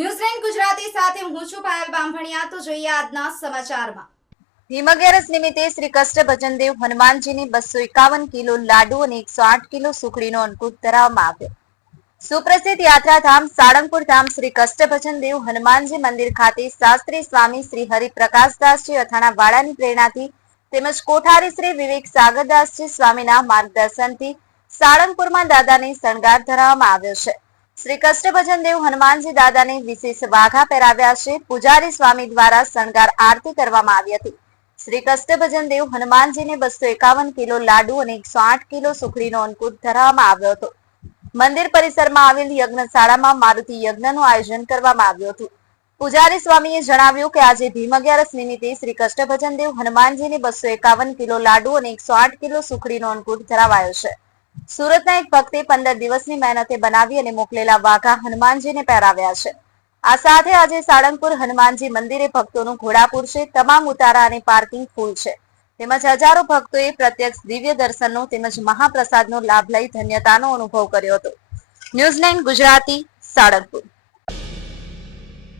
ન્યૂઝલેન્ડ ગુજરાતી સાથે હું છું પાયલ બામભણિયા તો જોઈએ આજના સમાચારમાં. હિમગેરસ નિમિત્તે શ્રી કષ્ટ ભજનદેવ હનુમાનજીને બસો એકાવન કિલો લાડુ અને એકસો આઠ કિલો સુખડીનો અંકુટ ધરાવવામાં આવ્યો. સુપ્રસિદ્ધ યાત્રાધામ સાળંગપુર ધામ શ્રી કષ્ટ ભજનદેવ હનુમાનજી મંદિર ખાતે શાસ્ત્રી સ્વામી શ્રી હરિપ્રકાશદાસજી અથાણા વાળાની પ્રેરણાથી તેમજ કોઠારી શ્રી વિવેક સાગરદાસજી સ્વામીના માર્ગદર્શનથી સાળંગપુરમાં દાદાને શણગાર ધરાવવામાં આવ્યો છે. શ્રી કષ્ટભજન દેવ હનુમાનજી દાદાને વિશેષ વાઘા પહેરાવ્યા છે. પૂજારી સ્વામી દ્વારા શણગાર આરતી કરવામાં આવી હતી. શ્રી કષ્ટભજન દેવ હનુમાનજીને બસો એકાવન કિલો લાડુ અને એકસો આઠ કિલો સુખડીનો અંકુટ ધરાવવામાં આવ્યો હતો. મંદિર પરિસરમાં આવેલ યજ્ઞશાળામાં મારુતિ યજ્ઞનું આયોજન કરવામાં આવ્યું હતું. પૂજારી સ્વામીએ જણાવ્યું કે આજે ભીમ અગિયારસ નિમિત્તે શ્રી કષ્ટભજન દેવ હનુમાનજીને બસો એકાવન કિલો લાડુ અને એકસો આઠ કિલો સુખડીનો અંકુટ ધરાવાયો છે. સુરતના એક ભક્તે પંદર દિવસની મહેનતે બનાવી અને મોકલેલા વાઘા હનુમાનજીને પહેરાવ્યા છે. આ સાથે આજે સાળંગપુર હનુમાનજી મંદિરે ભક્તોનું ઘોડાપુર છે. તમામ ઉતારા અને પાર્કિંગ ફૂલ છે. તેમજ હજારો ભક્તોએ પ્રત્યક્ષ દિવ્ય દર્શનનો તેમજ મહાપ્રસાદનો લાભ લઈ ધન્યતાનો અનુભવ કર્યો હતો. ન્યૂઝલેન્ડ ગુજરાતી, સાળંગપુર.